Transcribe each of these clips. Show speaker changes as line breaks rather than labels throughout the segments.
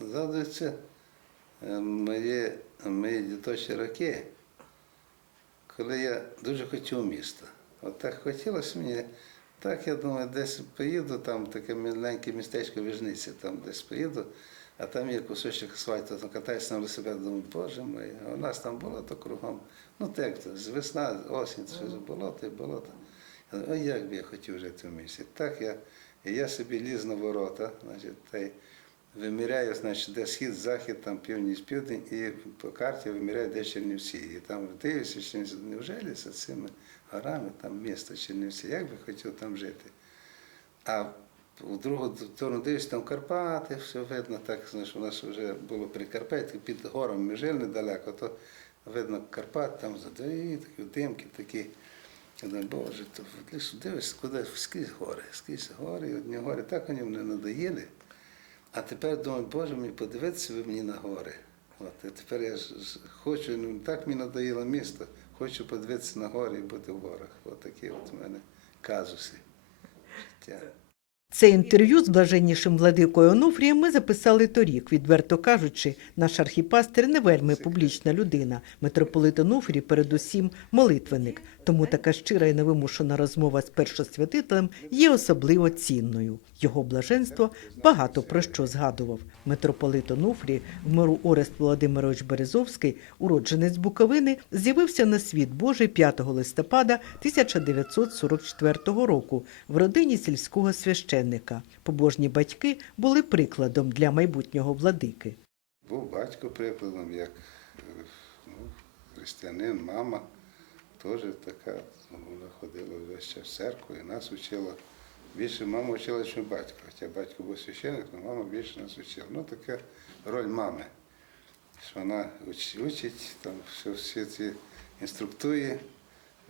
згадуються е, мої, мої дитячі роки, коли я дуже хотів у місто. От так хотілося мені. Так, я думаю, десь поїду, там таке маленьке містечко Віжниці, там десь поїду, а там є кусочок асфальту, там катаюся на велосипеді, думаю, боже мой, а у нас там болото кругом. Ну так, то, з весна, осінь, щось болото і болото. Я думаю, Ой, як би я хотів жити в місті. Так я, я собі ліз на ворота, значить, та й виміряю, значить, де схід, захід, там північ, південь, і по карті виміряю, де Чернівці. І там дивлюся, Чернівці, невже з цими горами там місто Чернівці, як би хотів там жити. А у другу сторону дивишся, там Карпати, все видно, так, знаєш, у нас вже було Прикарпаття, під горами ми жили недалеко, то видно Карпат, там такі димки такі. Я думаю, боже, то дивишся, куди скрізь гори, скрізь гори, одні гори, так вони мене надоїли. А тепер думаю, боже мій, подивитися ви мені на гори. От, і тепер я ж хочу, ну так мені надоїло місто, хочу подивитися на гори і бути в горах. От такі от у мене казуси життя.
Це інтерв'ю з блаженнішим владикою Онуфрієм ми записали торік. Відверто кажучи, наш архіпастир не вельми публічна людина. Митрополит Онуфрій передусім молитвенник. Тому така щира і невимушена розмова з першосвятителем є особливо цінною. Його блаженство багато про що згадував. Митрополит Онуфрій, в миру Орест Володимирович Березовський, уродженець Буковини, з'явився на світ Божий 5 листопада 1944 року в родині сільського священника. Побожні батьки були прикладом для майбутнього владики.
Був батько прикладом, як ну, християнин, мама теж така, вона ходила весь час в церкву і нас вчила. Більше мама вчила, ніж батько. Хоча батько був священник, але мама більше нас вчила. Ну, така роль мами. Що вона учить, там все, всі ці інструктує,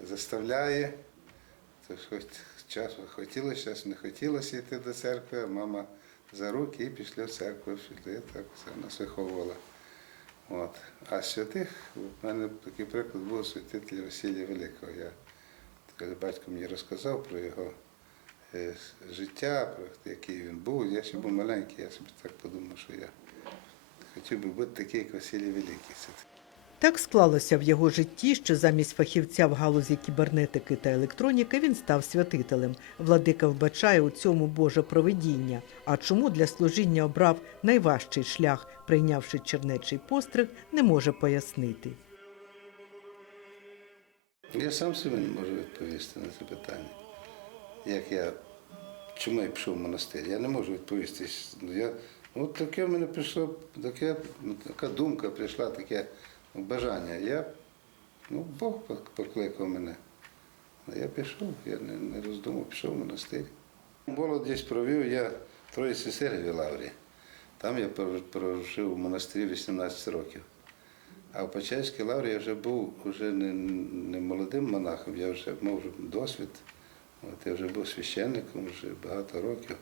заставляє. То хоч часу хотілося, часу не хотілося йти до церкви, а мама за руки і пішли в церкву, пішли, так все нас виховувала. От. А святих, в мене такий приклад був святителя Василія Великого. Я батько мені розказав про його життя, про який він був. Я ще був маленький, я собі так подумав, що я хотів би бути такий, як Василій Великий.
Так склалося в його житті, що замість фахівця в галузі кібернетики та електроніки він став святителем. Владика вбачає у цьому Боже провидіння. А чому для служіння обрав найважчий шлях, прийнявши чернечий постриг, не може пояснити.
Я сам собі не можу відповісти на це питання. Як я, чому я пішов в монастир? Я не можу відповісти. Ну, Я, ну, от таке в мене прийшло, таке, ну, така думка прийшла, таке бажання. Я, ну, Бог покликав мене. А я пішов, я не, не роздумав, пішов в монастир. Молодь десь провів я в Троїці Сергії Лаврі. Там я прож- прожив у монастирі 18 років. А в Почаївській лаврі я вже був вже не, не молодим монахом, я вже мав досвід. От, я вже був священником, вже багато років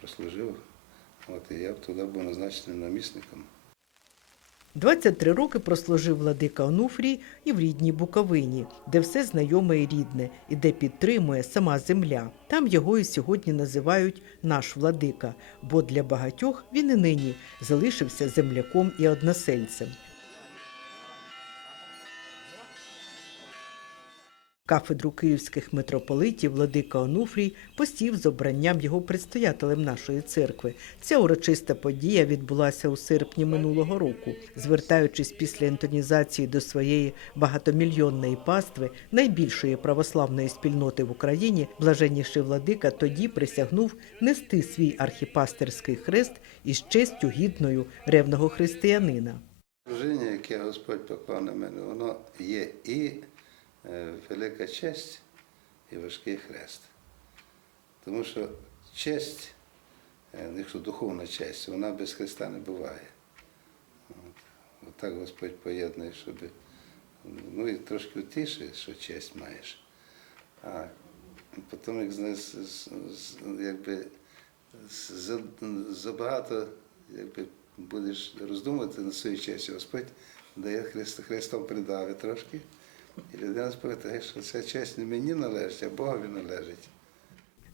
прослужив. От, і я туди був назначений намісником.
23 роки прослужив владика Онуфрій і в рідній Буковині, де все знайоме і рідне, і де підтримує сама земля. Там його і сьогодні називають наш владика, бо для багатьох він і нині залишився земляком і односельцем. Кафедру київських митрополитів владика Онуфрій посів з обранням його предстоятелем нашої церкви. Ця урочиста подія відбулася у серпні минулого року. Звертаючись після інтонізації до своєї багатомільйонної пастви, найбільшої православної спільноти в Україні, блаженніший владика тоді присягнув нести свій архіпастерський хрест із честю гідною ревного християнина.
Служіння, яке Господь поклав на мене, воно є і велика честь, і важкий хрест. Тому що честь, е, якщо духовна честь, вона без Христа не буває. От. Отак Господь поєднує, щоб ну і трошки втішує, що честь маєш. А потім, як якби забагато якби, будеш роздумувати над своєю честю, Господь дає Христ, Христом придавить трошки. І людина спитає, що ця честь не мені належить, а Богові належить.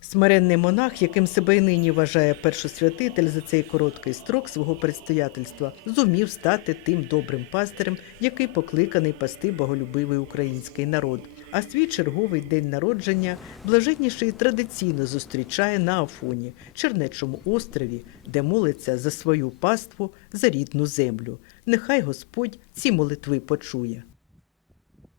Смиренний монах, яким себе й нині вважає першосвятитель за цей короткий строк свого предстоятельства, зумів стати тим добрим пастирем, який покликаний пасти боголюбивий український народ. А свій черговий день народження блаженніший традиційно зустрічає на Афоні, Чернечому острові, де молиться за свою паству, за рідну землю. Нехай Господь ці молитви почує.